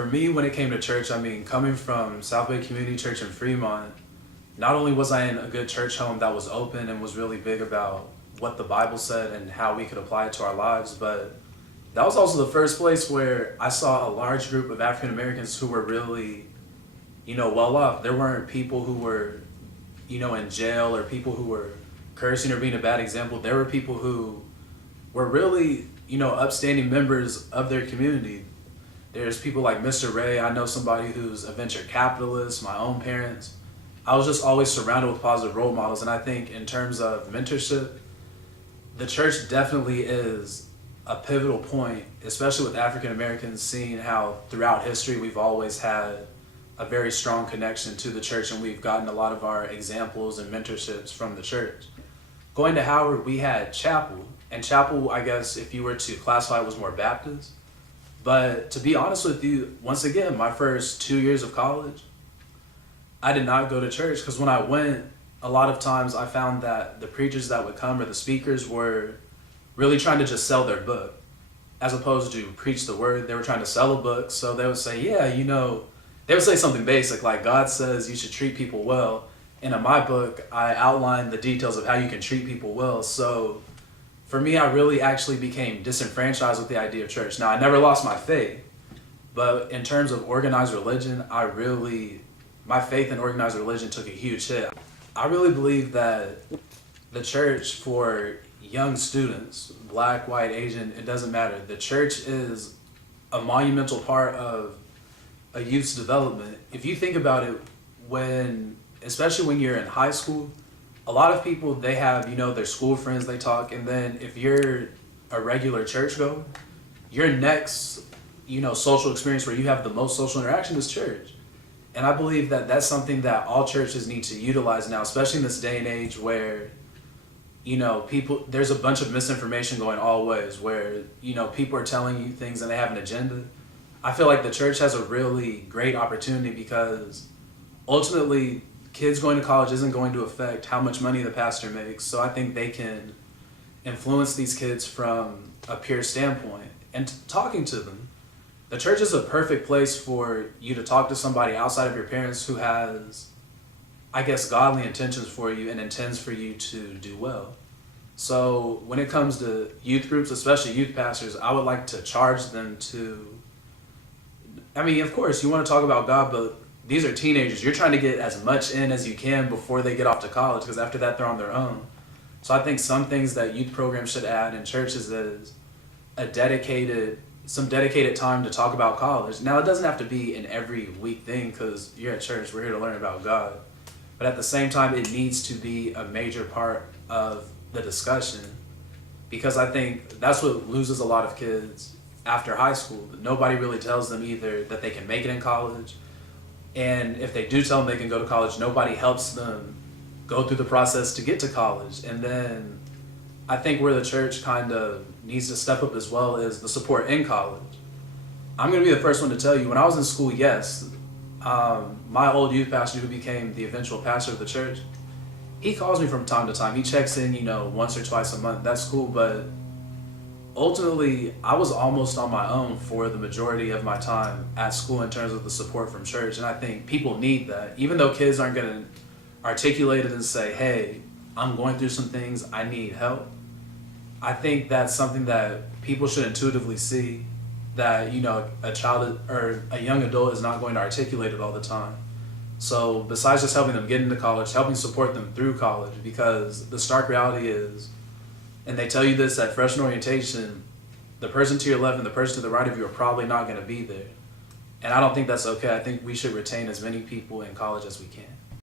For me, when it came to church, I mean, coming from South Bay Community Church in Fremont, not only was I in a good church home that was open and was really big about what the Bible said and how we could apply it to our lives, but that was also the first place where I saw a large group of African Americans who were really, well off. There weren't people who were, in jail or people who were cursing or being a bad example. There were people who were really, upstanding members of their community. There's people like Mr. Ray. I know somebody who's a venture capitalist, my own parents. I was just always surrounded with positive role models. And I think in terms of mentorship, the church definitely is a pivotal point, especially with African Americans, seeing how throughout history we've always had a very strong connection to the church, and we've gotten a lot of our examples and mentorships from the church. Going to Howard, we had chapel, and chapel, I guess, if you were to classify it, was more Baptist. But to be honest with you, once again, my first 2 years of college, I did not go to church, because when I went, a lot of times I found that the preachers that would come or the speakers were really trying to just sell their book as opposed to preach the word. They were trying to sell a book. So they would say, they would say something basic like, God says you should treat people well. And in my book, I outlined the details of how you can treat people well. So for me, I really actually became disenfranchised with the idea of church. Now, I never lost my faith, but in terms of organized religion, my faith in organized religion took a huge hit. I really believe that the church, for young students, black, white, Asian, it doesn't matter. The church is a monumental part of a youth's development. If you think about it, especially when you're in high school, a lot of people, they have, their school friends, they talk, and then if you're a regular churchgoer, your next, social experience where you have the most social interaction is church. And I believe that that's something that all churches need to utilize now, especially in this day and age where there's a bunch of misinformation going all ways where, people are telling you things and they have an agenda. I feel like the church has a really great opportunity because ultimately kids going to college isn't going to affect how much money the pastor makes. So I think they can influence these kids from a peer standpoint and talking to them. The church is a perfect place for you to talk to somebody outside of your parents who has, I guess, godly intentions for you and intends for you to do well. So when it comes to youth groups, especially youth pastors, I would like to charge them of course, you want to talk about God, but these are teenagers. You're trying to get as much in as you can before they get off to college, because after that, they're on their own. So I think some things that youth programs should add in churches is some dedicated time to talk about college. Now, it doesn't have to be an every week thing, because you're at church, we're here to learn about God. But at the same time, it needs to be a major part of the discussion, because I think that's what loses a lot of kids after high school. Nobody really tells them either that they can make it in college, and if they do tell them they can go to college, nobody helps them go through the process to get to college. And then I think where the church kind of needs to step up as well is the support in college. I'm going to be the first one to tell you, when I was in school, yes, my old youth pastor who became the eventual pastor of the church, he calls me from time to time. He checks in, once or twice a month. That's cool, but ultimately, I was almost on my own for the majority of my time at school in terms of the support from church, and I think people need that. Even though kids aren't going to articulate it and say, hey, I'm going through some things, I need help, I think that's something that people should intuitively see, that, a child or a young adult is not going to articulate it all the time. So besides just helping them get into college, helping support them through college, because the stark reality is, and they tell you this at freshman orientation, the person to your left and the person to the right of you are probably not going to be there. And I don't think that's okay. I think we should retain as many people in college as we can.